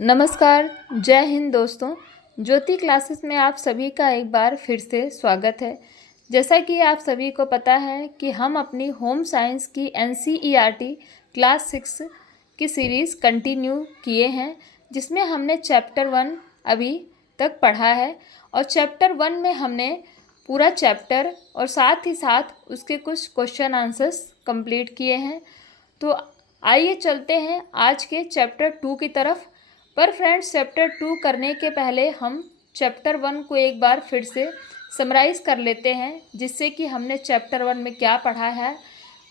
नमस्कार, जय हिंद दोस्तों। ज्योति क्लासेस में आप सभी का एक बार फिर से स्वागत है। जैसा कि आप सभी को पता है कि हम अपनी होम साइंस की NCERT क्लास 6 की सीरीज़ कंटिन्यू किए हैं, जिसमें हमने चैप्टर 1 अभी तक पढ़ा है और चैप्टर 1 में हमने पूरा चैप्टर और साथ ही साथ उसके कुछ क्वेश्चन आंसर्स कंप्लीट किए हैं। तो आइए चलते हैं आज के चैप्टर 2 की तरफ। पर फ्रेंड्स, चैप्टर 2 करने के पहले हम चैप्टर 1 को एक बार फिर से समराइज़ कर लेते हैं, जिससे कि हमने चैप्टर 1 में क्या पढ़ा है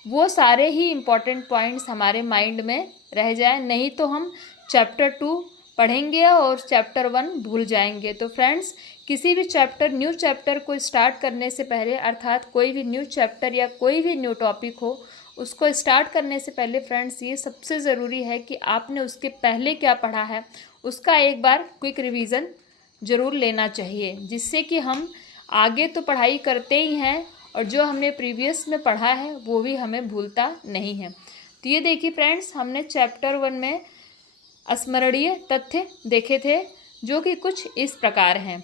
वो सारे ही इम्पॉर्टेंट पॉइंट्स हमारे माइंड में रह जाए। नहीं तो हम चैप्टर 2 पढ़ेंगे और चैप्टर 1 भूल जाएंगे। तो फ्रेंड्स, किसी भी न्यू चैप्टर को स्टार्ट करने से पहले, अर्थात कोई भी न्यू चैप्टर या कोई भी न्यू टॉपिक हो, उसको स्टार्ट करने से पहले फ्रेंड्स ये सबसे ज़रूरी है कि आपने उसके पहले क्या पढ़ा है उसका एक बार क्विक रिवीजन ज़रूर लेना चाहिए, जिससे कि हम आगे तो पढ़ाई करते ही हैं और जो हमने प्रीवियस में पढ़ा है वो भी हमें भूलता नहीं है। तो ये देखिए फ्रेंड्स, हमने चैप्टर 1 में स्मरणीय तथ्य देखे थे, जो कि कुछ इस प्रकार हैं।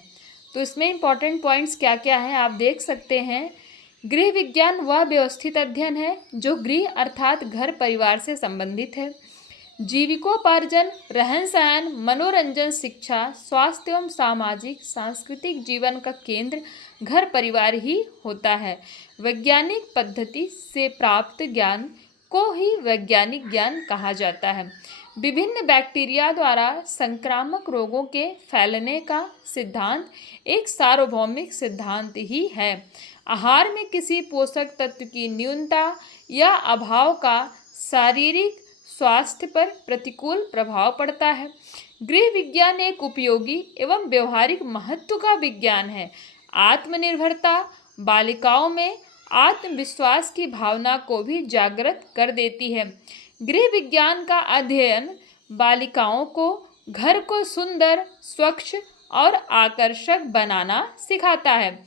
तो इसमें इम्पॉर्टेंट पॉइंट्स क्या क्या हैं आप देख सकते हैं। गृह विज्ञान वह व्यवस्थित अध्ययन है जो गृह अर्थात घर परिवार से संबंधित है। जीविकोपार्जन, रहन सहन, मनोरंजन, शिक्षा, स्वास्थ्य एवं सामाजिक सांस्कृतिक जीवन का केंद्र घर परिवार ही होता है। वैज्ञानिक पद्धति से प्राप्त ज्ञान को ही वैज्ञानिक ज्ञान कहा जाता है। विभिन्न बैक्टीरिया द्वारा संक्रामक रोगों के फैलने का सिद्धांत एक सार्वभौमिक सिद्धांत ही है। आहार में किसी पोषक तत्व की न्यूनता या अभाव का शारीरिक स्वास्थ्य पर प्रतिकूल प्रभाव पड़ता है। गृह विज्ञान एक उपयोगी एवं व्यवहारिक महत्व का विज्ञान है। आत्मनिर्भरता, बालिकाओं में आत्मविश्वास की भावना को भी जागृत कर देती है। गृह विज्ञान का अध्ययन बालिकाओं को घर को सुंदर, स्वच्छ और आकर्षक बनाना सिखाता है।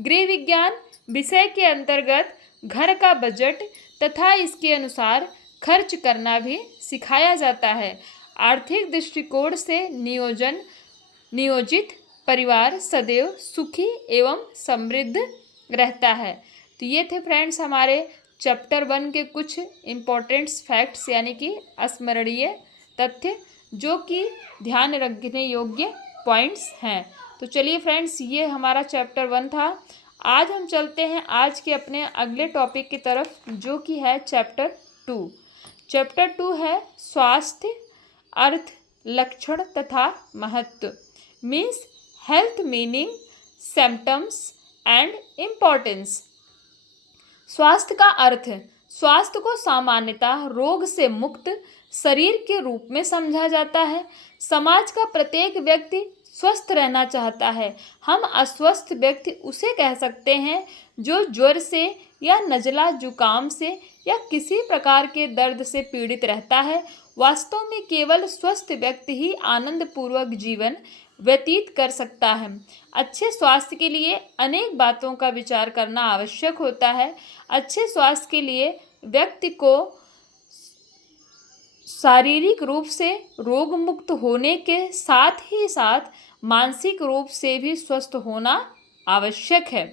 गृह विज्ञान विषय के अंतर्गत घर का बजट तथा इसके अनुसार खर्च करना भी सिखाया जाता है। आर्थिक दृष्टिकोण से नियोजित परिवार सदैव सुखी एवं समृद्ध रहता है। तो ये थे फ्रेंड्स हमारे चैप्टर 1 के कुछ इम्पोर्टेंट्स फैक्ट्स, यानी कि स्मरणीय तथ्य, जो कि ध्यान रखने योग्य पॉइंट्स हैं। तो चलिए फ्रेंड्स, ये हमारा चैप्टर 1 था। आज हम चलते हैं आज के अपने अगले टॉपिक की तरफ, जो कि है चैप्टर 2। चैप्टर 2 है स्वास्थ्य, अर्थ, लक्षण तथा महत्व, means health meaning, symptoms and importance. स्वास्थ्य का अर्थ। स्वास्थ्य को सामान्यतः रोग से मुक्त शरीर के रूप में समझा जाता है। समाज का प्रत्येक व्यक्ति स्वस्थ रहना चाहता है। हम अस्वस्थ व्यक्ति उसे कह सकते हैं जो ज्वर से या नज़ला जुकाम से या किसी प्रकार के दर्द से पीड़ित रहता है। वास्तव में केवल स्वस्थ व्यक्ति ही आनंदपूर्वक जीवन व्यतीत कर सकता है। अच्छे स्वास्थ्य के लिए अनेक बातों का विचार करना आवश्यक होता है। अच्छे स्वास्थ्य के लिए व्यक्ति को शारीरिक रूप से रोग मुक्त होने के साथ ही साथ मानसिक रूप से भी स्वस्थ होना आवश्यक है।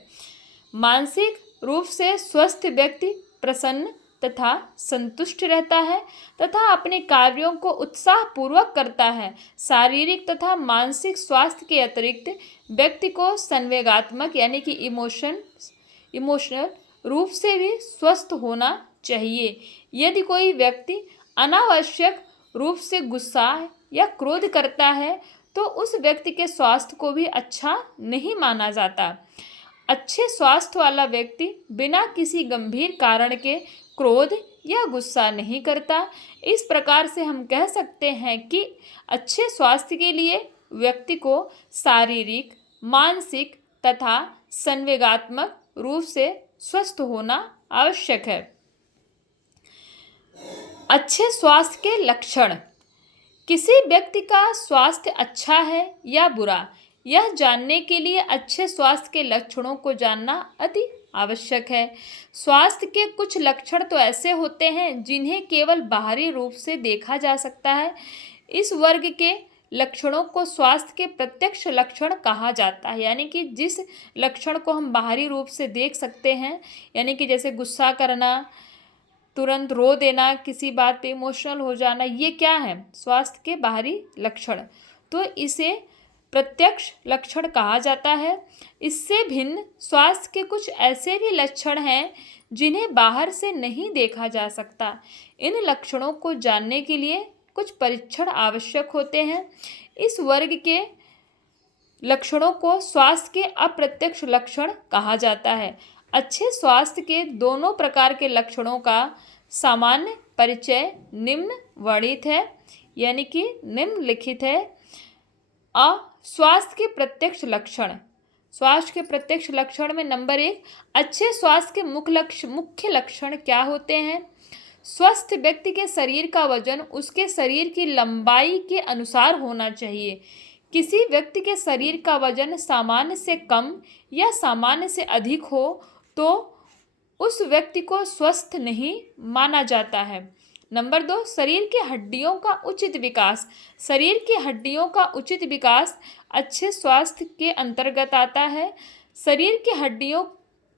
मानसिक रूप से स्वस्थ व्यक्ति प्रसन्न तथा संतुष्ट रहता है तथा अपने कार्यों को उत्साहपूर्वक करता है। शारीरिक तथा मानसिक स्वास्थ्य के अतिरिक्त व्यक्ति को संवेगात्मक यानी कि इमोशनल रूप से भी स्वस्थ होना चाहिए। यदि कोई व्यक्ति अनावश्यक रूप से गुस्सा या क्रोध करता है तो उस व्यक्ति के स्वास्थ्य को भी अच्छा नहीं माना जाता। अच्छे स्वास्थ्य वाला व्यक्ति बिना किसी गंभीर कारण के क्रोध या गुस्सा नहीं करता। इस प्रकार से हम कह सकते हैं कि अच्छे स्वास्थ्य के लिए व्यक्ति को शारीरिक, मानसिक तथा संवेगात्मक रूप से स्वस्थ होना आवश्यक है। अच्छे स्वास्थ्य के लक्षण। किसी व्यक्ति का स्वास्थ्य अच्छा है या बुरा, यह जानने के लिए अच्छे स्वास्थ्य के लक्षणों को जानना अति आवश्यक है। स्वास्थ्य के कुछ लक्षण तो ऐसे होते हैं जिन्हें केवल बाहरी रूप से देखा जा सकता है। इस वर्ग के लक्षणों को स्वास्थ्य के प्रत्यक्ष लक्षण कहा जाता है। यानी कि जिस लक्षण को हम बाहरी रूप से देख सकते हैं, यानी कि जैसे गुस्सा करना, तुरंत रो देना, किसी बात पे इमोशनल हो जाना, ये क्या है? स्वास्थ्य के बाहरी लक्षण। तो इसे प्रत्यक्ष लक्षण कहा जाता है। इससे भिन्न स्वास्थ्य के कुछ ऐसे भी लक्षण हैं जिन्हें बाहर से नहीं देखा जा सकता। इन लक्षणों को जानने के लिए कुछ परीक्षण आवश्यक होते हैं। इस वर्ग के लक्षणों को स्वास्थ्य के अप्रत्यक्ष लक्षण कहा जाता है। अच्छे स्वास्थ्य के दोनों प्रकार के लक्षणों का सामान्य परिचय निम्न वर्णित है, यानी कि निम्नलिखित है। स्वास्थ्य के प्रत्यक्ष लक्षण। स्वास्थ्य के प्रत्यक्ष लक्षण में नंबर 1, अच्छे स्वास्थ्य के मुख्य लक्षण क्या होते हैं? स्वस्थ व्यक्ति के शरीर का वजन उसके शरीर की लंबाई के अनुसार होना चाहिए। किसी व्यक्ति के शरीर का वजन सामान्य से कम या सामान्य से अधिक हो तो उस व्यक्ति को स्वस्थ नहीं माना जाता है। नंबर 2, शरीर की हड्डियों का उचित विकास। शरीर की हड्डियों का उचित विकास अच्छे स्वास्थ्य के अंतर्गत आता है। शरीर की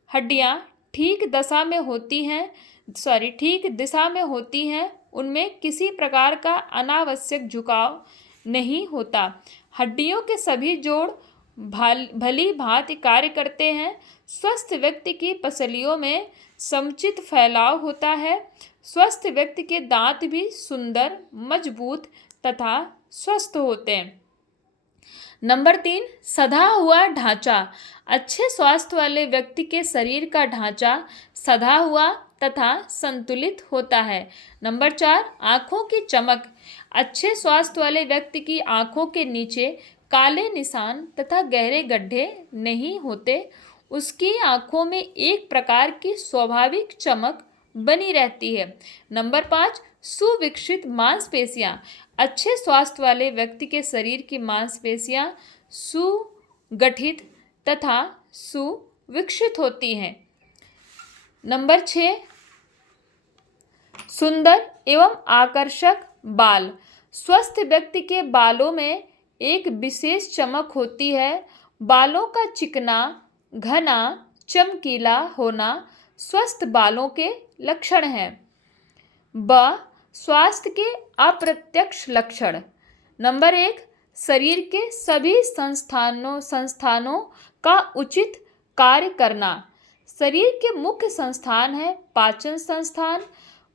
हड्डियाँ ठीक दिशा में होती हैं, उनमें किसी प्रकार का अनावश्यक झुकाव नहीं होता। हड्डियों के सभी जोड़ भली भांति कार्य करते हैं। स्वस्थ व्यक्ति की पसलियों में समुचित फैलाव होता है। स्वस्थ व्यक्ति के दांत भी सुंदर, मजबूत तथा स्वस्थ होते हैं। नंबर 3, सधा हुआ ढांचा। अच्छे स्वास्थ्य वाले व्यक्ति के शरीर का ढांचा सधा हुआ तथा संतुलित होता है। नंबर 4, आँखों की चमक। अच्छे स्वास्थ्य वाले व्यक्ति की आँखों के नीचे काले निशान तथा गहरे गड्ढे नहीं होते। उसकी आँखों में एक प्रकार की स्वाभाविक चमक बनी रहती है। नंबर 5, सुविकसित मांसपेशियाँ। अच्छे स्वास्थ्य वाले व्यक्ति के शरीर की मांसपेशियाँ सुगठित तथा सुविकसित होती हैं। नंबर 6, सुंदर एवं आकर्षक बाल। स्वस्थ व्यक्ति के बालों में एक विशेष चमक होती है। बालों का चिकना, घना, चमकीला होना स्वस्थ बालों के लक्षण हैं। स्वास्थ्य के अप्रत्यक्ष लक्षण। नंबर 1, शरीर के सभी संस्थानों का उचित कार्य करना। शरीर के मुख्य संस्थान है पाचन संस्थान,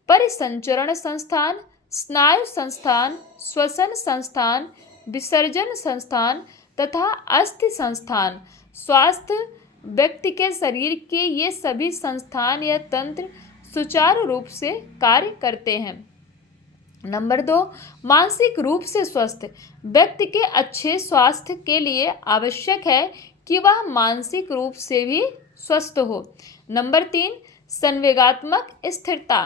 परिसंचरण संस्थान, स्नायु संस्थान, श्वसन संस्थान, विसर्जन संस्थान तथा अस्थि संस्थान। स्वास्थ्य व्यक्ति के शरीर के ये सभी संस्थान या तंत्र सुचारू रूप से कार्य करते हैं। नंबर 2, मानसिक रूप से स्वस्थ व्यक्ति के अच्छे स्वास्थ्य के लिए आवश्यक है कि वह मानसिक रूप से भी स्वस्थ हो। नंबर 3, संवेगात्मक स्थिरता।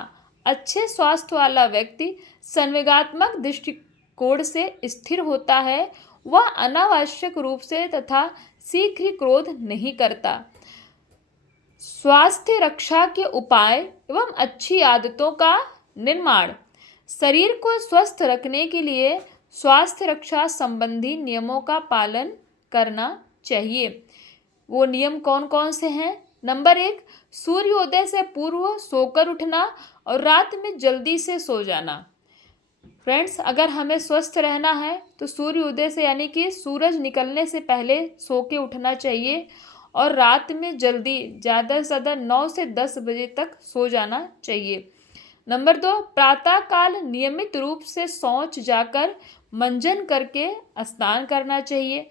अच्छे स्वास्थ्य वाला व्यक्ति संवेगात्मक दृष्टिकोण से स्थिर होता है। वह अनावश्यक रूप से तथा शीघ्र ही क्रोध नहीं करता। स्वास्थ्य रक्षा के उपाय एवं अच्छी आदतों का निर्माण। शरीर को स्वस्थ रखने के लिए स्वास्थ्य रक्षा संबंधी नियमों का पालन करना चाहिए। वो नियम कौन कौन से हैं? नंबर 1, सूर्योदय से पूर्व सोकर उठना और रात में जल्दी से सो जाना। फ्रेंड्स, अगर हमें स्वस्थ रहना है तो सूर्योदय से यानी कि सूरज निकलने से पहले सो के उठना चाहिए और रात में जल्दी ज़्यादा से ज़्यादा 9 से 10 बजे तक सो जाना चाहिए। नंबर 2, प्रातःकाल नियमित रूप से शौच जाकर मंजन करके स्नान करना चाहिए।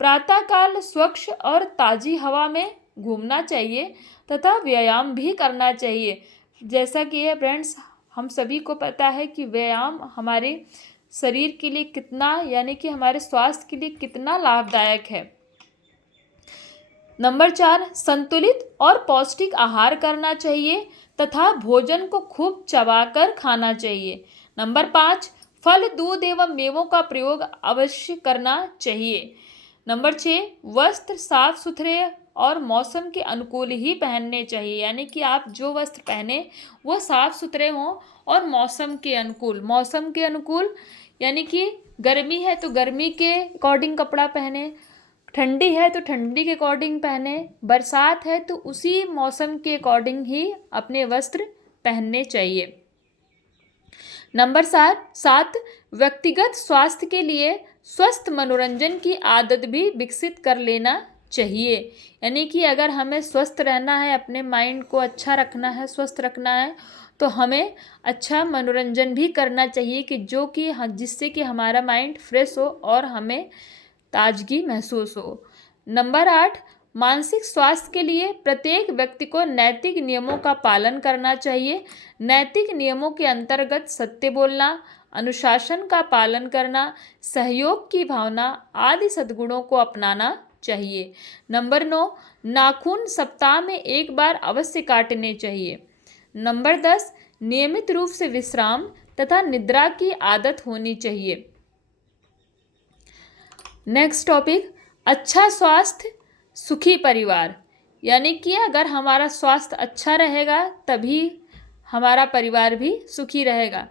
प्रातःकाल स्वच्छ और ताज़ी हवा में घूमना चाहिए तथा व्यायाम भी करना चाहिए। जैसा कि ये फ्रेंड्स हम सभी को पता है कि व्यायाम हमारे शरीर के लिए कितना, यानी कि हमारे स्वास्थ्य के लिए कितना लाभदायक है। नंबर 4, संतुलित और पौष्टिक आहार करना चाहिए तथा भोजन को खूब चबाकर खाना चाहिए। नंबर 5, फल, दूध एवं मेवों का प्रयोग अवश्य करना चाहिए। नंबर 6, वस्त्र साफ सुथरे और मौसम के अनुकूल ही पहनने चाहिए, यानी कि आप जो वस्त्र पहने वो साफ सुथरे हों और मौसम के अनुकूल यानी कि गर्मी है तो गर्मी के अकॉर्डिंग कपड़ा पहने, ठंडी है तो ठंडी के अकॉर्डिंग पहने, बरसात है तो उसी मौसम के अकॉर्डिंग ही अपने वस्त्र पहनने चाहिए। नंबर 7, व्यक्तिगत स्वास्थ्य के लिए स्वस्थ मनोरंजन की आदत भी विकसित कर लेना चाहिए। यानी कि अगर हमें स्वस्थ रहना है, अपने माइंड को अच्छा रखना है, स्वस्थ रखना है, तो हमें अच्छा मनोरंजन भी करना चाहिए कि जो कि जिससे कि हमारा माइंड फ्रेश हो और हमें ताजगी महसूस हो। नंबर 8, मानसिक स्वास्थ्य के लिए प्रत्येक व्यक्ति को नैतिक नियमों का पालन करना चाहिए। नैतिक नियमों के अंतर्गत सत्य बोलना, अनुशासन का पालन करना, सहयोग की भावना आदि सद्गुणों को अपनाना चाहिए। नंबर 9, नाखून सप्ताह में एक बार अवश्य काटने चाहिए। नंबर 10, नियमित रूप से विश्राम तथा निद्रा की आदत होनी चाहिए। नेक्स्ट टॉपिक, अच्छा स्वास्थ्य सुखी परिवार। यानी कि अगर हमारा स्वास्थ्य अच्छा रहेगा तभी हमारा परिवार भी सुखी रहेगा।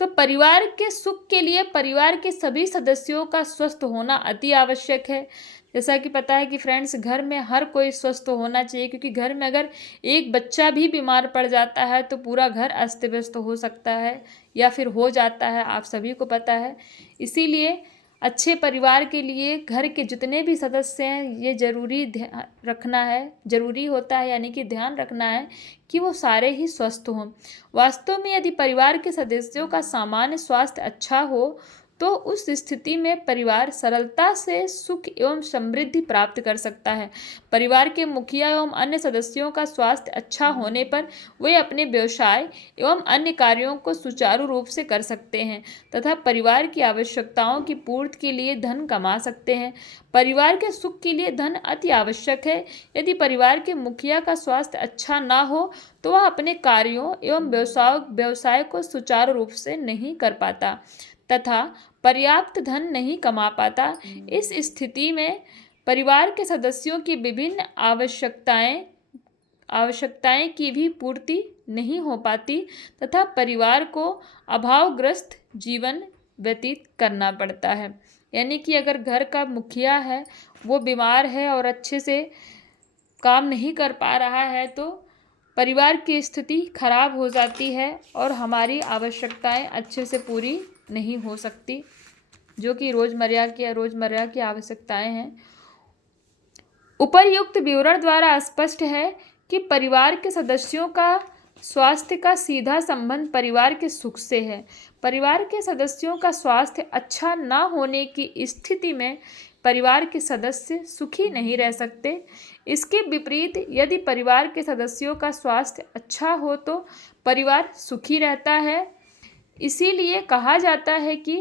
तो परिवार के सुख के लिए परिवार के सभी सदस्यों का स्वस्थ होना अति आवश्यक है। जैसा कि पता है कि फ्रेंड्स, घर में हर कोई स्वस्थ होना चाहिए, क्योंकि घर में अगर एक बच्चा भी बीमार पड़ जाता है तो पूरा घर अस्त व्यस्त हो सकता है या फिर हो जाता है, आप सभी को पता है। इसीलिए अच्छे परिवार के लिए घर के जितने भी सदस्य हैं ये ज़रूरी होता है, यानी कि ध्यान रखना है कि वो सारे ही स्वस्थ हों। वास्तव में यदि परिवार के सदस्यों का सामान्य स्वास्थ्य अच्छा हो तो उस स्थिति में परिवार सरलता से सुख एवं समृद्धि प्राप्त कर सकता है। परिवार के मुखिया एवं अन्य सदस्यों का स्वास्थ्य अच्छा होने पर वे अपने व्यवसाय एवं अन्य कार्यों को सुचारू रूप से कर सकते हैं तथा परिवार की आवश्यकताओं की पूर्ति के लिए धन कमा सकते हैं। परिवार के सुख के लिए धन अति आवश्यक है। यदि परिवार के मुखिया का स्वास्थ्य अच्छा ना हो तो वह अपने कार्यों एवं व्यवसाय को सुचारू रूप से नहीं कर पाता तथा पर्याप्त धन नहीं कमा पाता। इस स्थिति में परिवार के सदस्यों की विभिन्न आवश्यकताएं की भी पूर्ति नहीं हो पाती तथा परिवार को अभावग्रस्त जीवन व्यतीत करना पड़ता है। यानी कि अगर घर का मुखिया है वो बीमार है और अच्छे से काम नहीं कर पा रहा है तो परिवार की स्थिति खराब हो जाती है और हमारी आवश्यकताएं अच्छे से पूरी नहीं हो सकती, जो कि रोजमर्रा की आवश्यकताएं हैं। उपर्युक्त विवरण द्वारा स्पष्ट है कि परिवार के सदस्यों का स्वास्थ्य का सीधा संबंध परिवार के सुख से है। परिवार के सदस्यों का स्वास्थ्य अच्छा न होने की स्थिति में परिवार के सदस्य सुखी नहीं रह सकते। इसके विपरीत यदि परिवार के सदस्यों का स्वास्थ्य अच्छा हो तो परिवार सुखी रहता है। इसीलिए कहा जाता है कि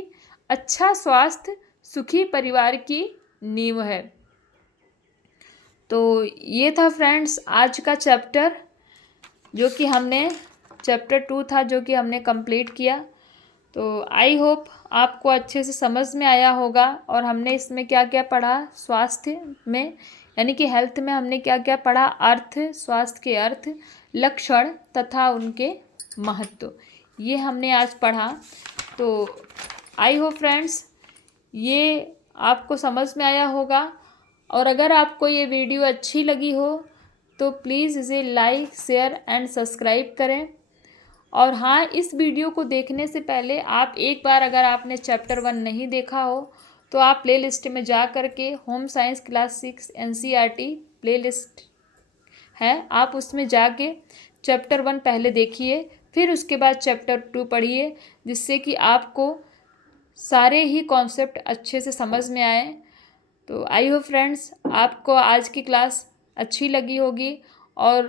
अच्छा स्वास्थ्य सुखी परिवार की नींव है। तो ये था फ्रेंड्स आज का चैप्टर, जो कि हमने चैप्टर 2 था जो कि हमने कंप्लीट किया। तो आई होप आपको अच्छे से समझ में आया होगा। और हमने इसमें क्या क्या पढ़ा, स्वास्थ्य में यानी कि हेल्थ में हमने क्या क्या पढ़ा, अर्थ, स्वास्थ्य के अर्थ, लक्षण तथा उनके महत्व, ये हमने आज पढ़ा। तो आई होप फ्रेंड्स ये आपको समझ में आया होगा। और अगर आपको ये वीडियो अच्छी लगी हो तो प्लीज़ इसे लाइक, शेयर एंड सब्सक्राइब करें। और हाँ, इस वीडियो को देखने से पहले आप एक बार, अगर आपने चैप्टर 1 नहीं देखा हो तो आप प्लेलिस्ट में जा कर के home science class 6 NCERT playlist है, आप उसमें जाके चैप्टर 1 पहले देखिए, फिर उसके बाद चैप्टर 2 पढ़िए, जिससे कि आपको सारे ही कॉन्सेप्ट अच्छे से समझ में आए। तो आई होप फ्रेंड्स आपको आज की क्लास अच्छी लगी होगी। और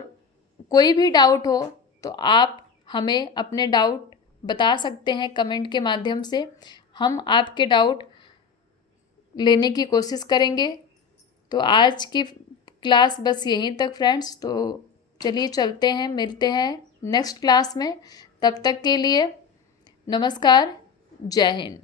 कोई भी डाउट हो तो आप हमें अपने डाउट बता सकते हैं कमेंट के माध्यम से, हम आपके डाउट लेने की कोशिश करेंगे। तो आज की क्लास बस यहीं तक फ्रेंड्स। तो चलिए चलते हैं, मिलते हैं नेक्स्ट क्लास में। तब तक के लिए नमस्कार, जय हिंद।